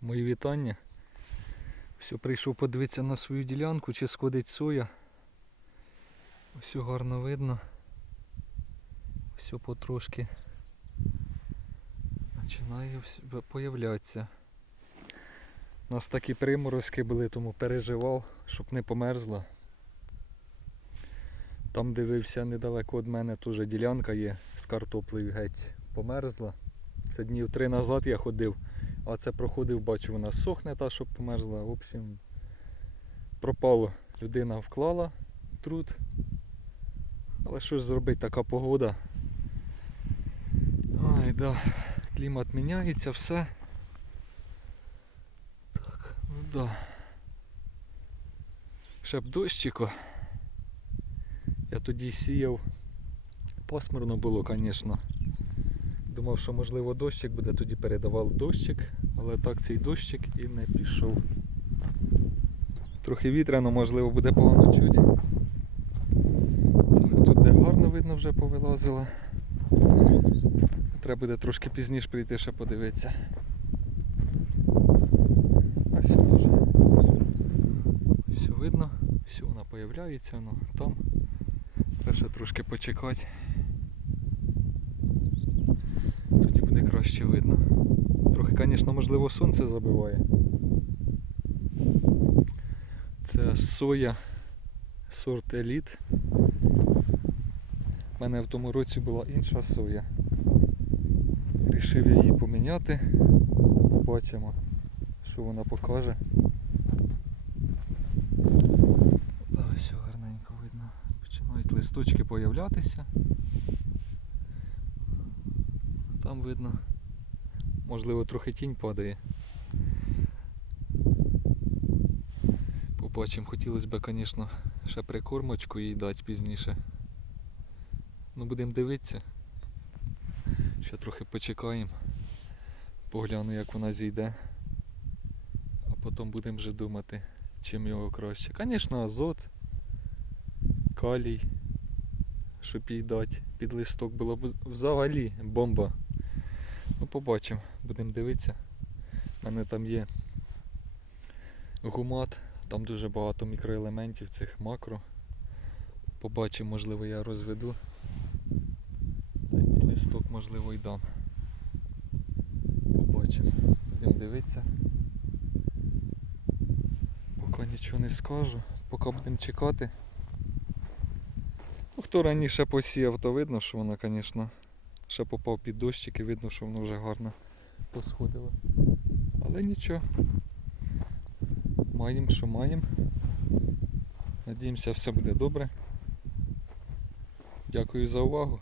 Мої вітання. Все, прийшов подивитися на свою ділянку, чи сходить соя. Все гарно видно. Все потрошки починає появлятися. У нас такі приморозки були, тому переживав, щоб не померзла. Там дивився недалеко від мене теж ділянка є з картоплею геть померзла. Це днів три назад я ходив, а це проходив, бачу, вона сохне та, щоб померзла. В общем, пропало. Людина вклала труд. Але що ж зробити, така погода. Ай, да. Клімат міняється, все. Так, ну да. Ще б дощику. Я тоді сіяв. Пасмурно було, звісно. Думав, що можливо дощик буде, тоді передавав дощик, але так цей дощик і не пішов. Трохи вітряно, можливо, буде погано чуть. Так, тут де гарно видно вже повилазило. Треба буде трошки пізніше прийти ще подивитися. Ось теж. Все видно, все вона появляється, ну там. Треба ще трошки почекати. Буде краще видно. Трохи, звісно, можливо, сонце забиває. Це соя сорт еліт. У мене в тому році була інша соя. Рішив її поміняти. Побачимо, що вона покаже. Да, все гарненько видно. Починають листочки появлятися. Там видно, можливо, трохи тінь падає. Побачимо, хотілося б, звісно, ще прикормочку їй дати пізніше. Ну, будемо дивитися. Ще трохи почекаємо. Погляну, як вона зійде. А потім будемо вже думати, чим його краще. Звісно, азот, калій, щоб їй дати під листок було б взагалі бомба. Ну, побачимо, будемо дивитися. У мене там є гумат, там дуже багато мікроелементів цих макро. Побачимо, можливо, я розведу. Під листок, можливо, й дам. Побачимо. Будемо дивитися. Поки нічого не скажу, поки будемо чекати. Ну, хто раніше посіяв, то видно, що вона, звісно, ще попав під дощик і видно, що воно вже гарно посходило. Але нічого. Маємо, що маємо. Надіємося, все буде добре. Дякую за увагу.